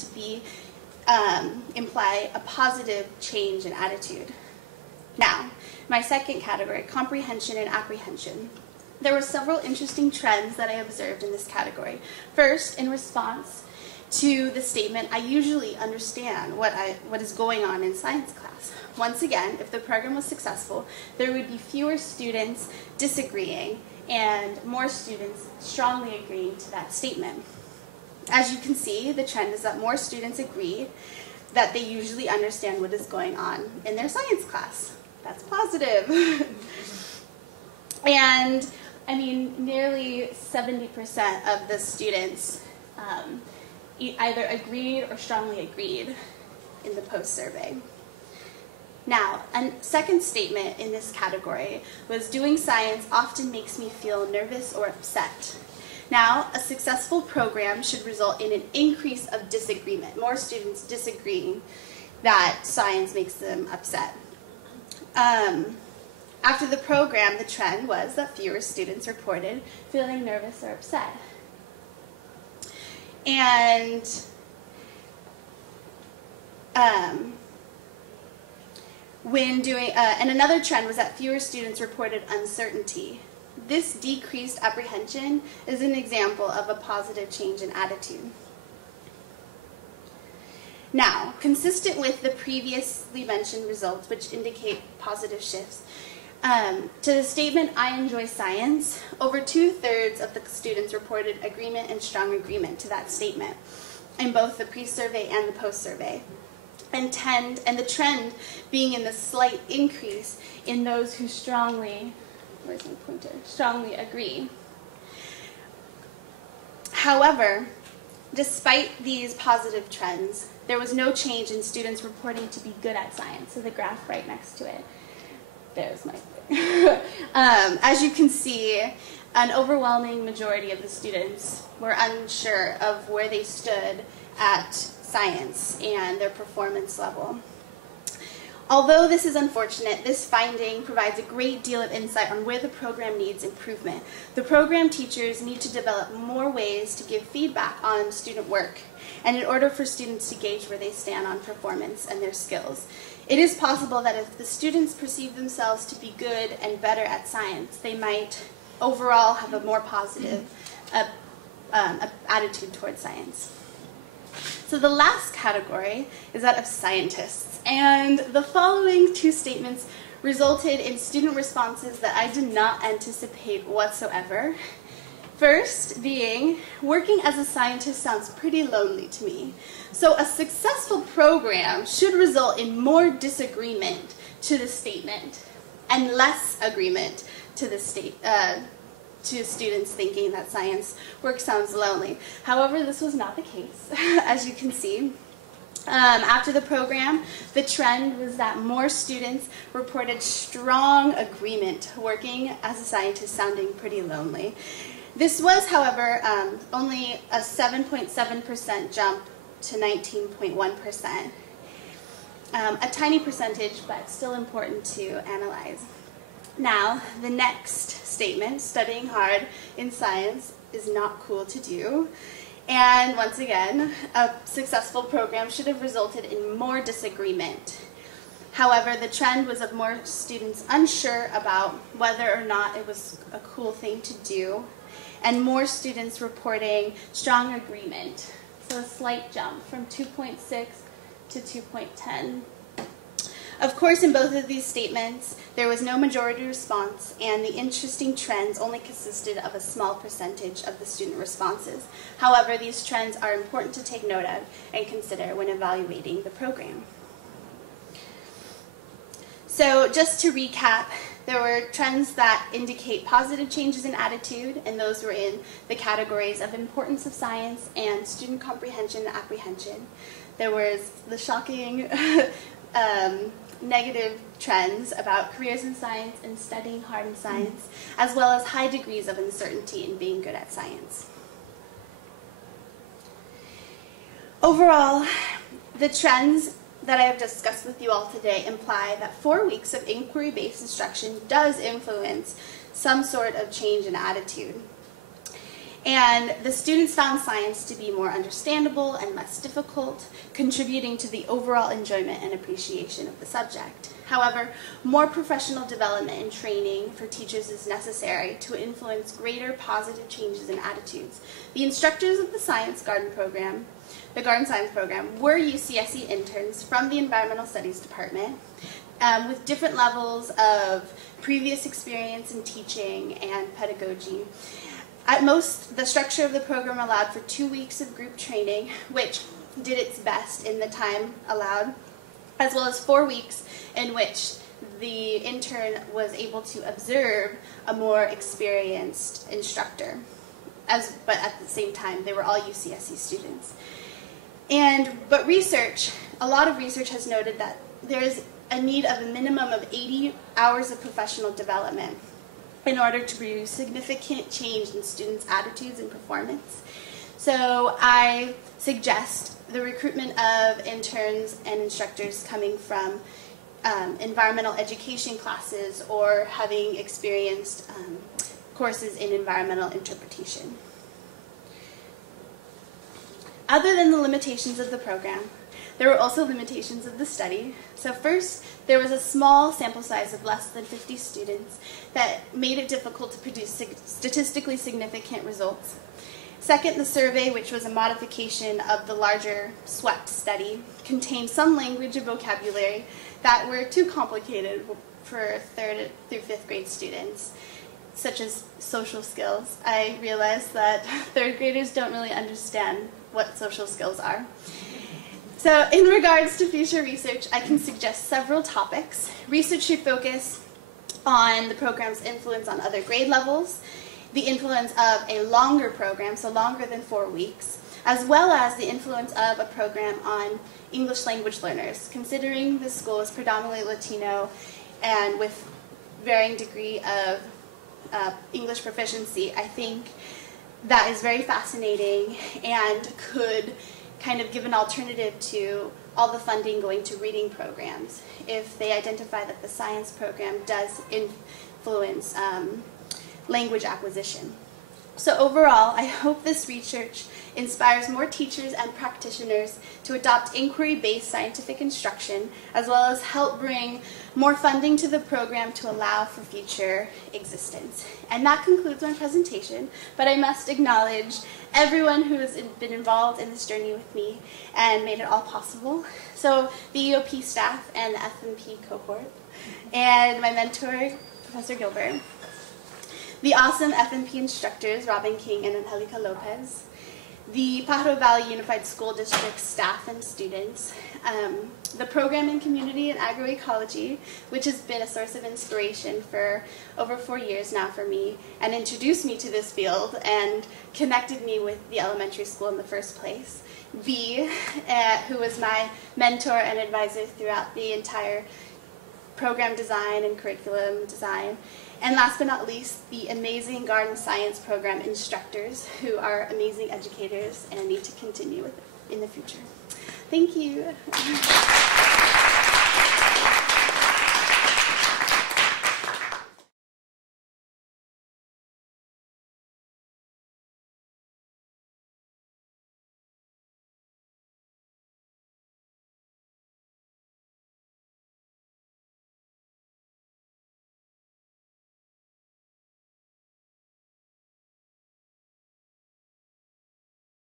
to be imply a positive change in attitude. Now, my second category, comprehension and apprehension. There were several interesting trends that I observed in this category. First, in response to the statement, I usually understand what is going on in science class. Once again, if the program was successful, there would be fewer students disagreeing and more students strongly agreeing to that statement. As you can see, the trend is that more students agree that they usually understand what is going on in their science class. That's positive. And I mean, nearly 70% of the students either agreed or strongly agreed in the post-survey. Now, a second statement in this category was doing science often makes me feel nervous or upset. Now, a successful program should result in an increase of disagreement, more students disagreeing that science makes them upset. After the program, the trend was that fewer students reported feeling nervous or upset. And and another trend was that fewer students reported uncertainty. This decreased apprehension is an example of a positive change in attitude. Now, consistent with the previously mentioned results, which indicate positive shifts, to the statement, I enjoy science, over 2/3 of the students reported agreement and strong agreement to that statement in both the pre-survey and the post-survey. And the trend being in the slight increase in those who strongly agree. However, despite these positive trends, there was no change in students reporting to be good at science. So the graph right next to it, there's my as you can see, an overwhelming majority of the students were unsure of where they stood at science and their performance level. Although this is unfortunate, this finding provides a great deal of insight on where the program needs improvement. The program teachers need to develop more ways to give feedback on student work, and in order for students to gauge where they stand on performance and their skills. It is possible that if the students perceive themselves to be good and better at science, they might overall have a more positive attitude towards science. So the last category is that of scientists. And the following two statements resulted in student responses that I did not anticipate whatsoever. First being, working as a scientist sounds pretty lonely to me. So a successful program should result in more disagreement to the statement and less agreement to the to students thinking that science work sounds lonely. However, this was not the case, as you can see. After the program, the trend was that more students reported strong agreement working as a scientist sounding pretty lonely. This was, however, only a 7.7% jump to 19.1%. A tiny percentage, but still important to analyze. Now, the next statement, studying hard in science is not cool to do. And once again, a successful program should have resulted in more disagreement. However, the trend was of more students unsure about whether or not it was a cool thing to do, and more students reporting strong agreement. So a slight jump from 2.6 to 2.10. Of course, in both of these statements, there was no majority response, and the interesting trends only consisted of a small percentage of the student responses. However, these trends are important to take note of and consider when evaluating the program. So just to recap, there were trends that indicate positive changes in attitude, and those were in the categories of importance of science and student comprehension and apprehension. There was the shocking negative trends about careers in science and studying hard in science, as well as high degrees of uncertainty in being good at science. Overall, the trends that I have discussed with you all today imply that 4 weeks of inquiry-based instruction does influence some sort of change in attitude. And the students found science to be more understandable and less difficult, contributing to the overall enjoyment and appreciation of the subject. However, more professional development and training for teachers is necessary to influence greater positive changes in attitudes. The instructors of the Science Garden program, the Garden Science program, were UCSC interns from the Environmental Studies Department with different levels of previous experience in teaching and pedagogy. At most, the structure of the program allowed for 2 weeks of group training, which did its best in the time allowed, as well as 4 weeks in which the intern was able to observe a more experienced instructor. But at the same time, they were all UCSC students. But research, a lot of research has noted that there is a need of a minimum of 80 hours of professional development in order to produce significant change in students' attitudes and performance. So I suggest the recruitment of interns and instructors coming from environmental education classes or having experienced courses in environmental interpretation. Other than the limitations of the program, there were also limitations of the study. So first, there was a small sample size of less than 50 students that made it difficult to produce statistically significant results. Second, the survey, which was a modification of the larger SWEPT study, contained some language and vocabulary that were too complicated for 3rd through 5th grade students, such as social skills. I realized that 3rd graders don't really understand what social skills are. So in regards to future research, I can suggest several topics. Research should focus on the program's influence on other grade levels, the influence of a longer program, so longer than 4 weeks, as well as the influence of a program on English language learners. Considering this school is predominantly Latino and with varying degree of English proficiency, I think that is very fascinating and could kind of give an alternative to all the funding going to reading programs if they identify that the science program does influence language acquisition. So overall, I hope this research inspires more teachers and practitioners to adopt inquiry-based scientific instruction, as well as help bring more funding to the program to allow for future existence. And that concludes my presentation, but I must acknowledge everyone who has been involved in this journey with me and made it all possible. So the EOP staff and the FMP cohort, and my mentor, Professor Gilbert, the awesome FMP instructors, Robin King and Angelica Lopez, the Pajaro Valley Unified School District staff and students, the program in community and agroecology, which has been a source of inspiration for over 4 years now for me, and introduced me to this field and connected me with the elementary school in the first place. B, who was my mentor and advisor throughout the entire program design and curriculum design. And last but not least, the amazing garden science program instructors who are amazing educators and need to continue with it in the future. Thank you.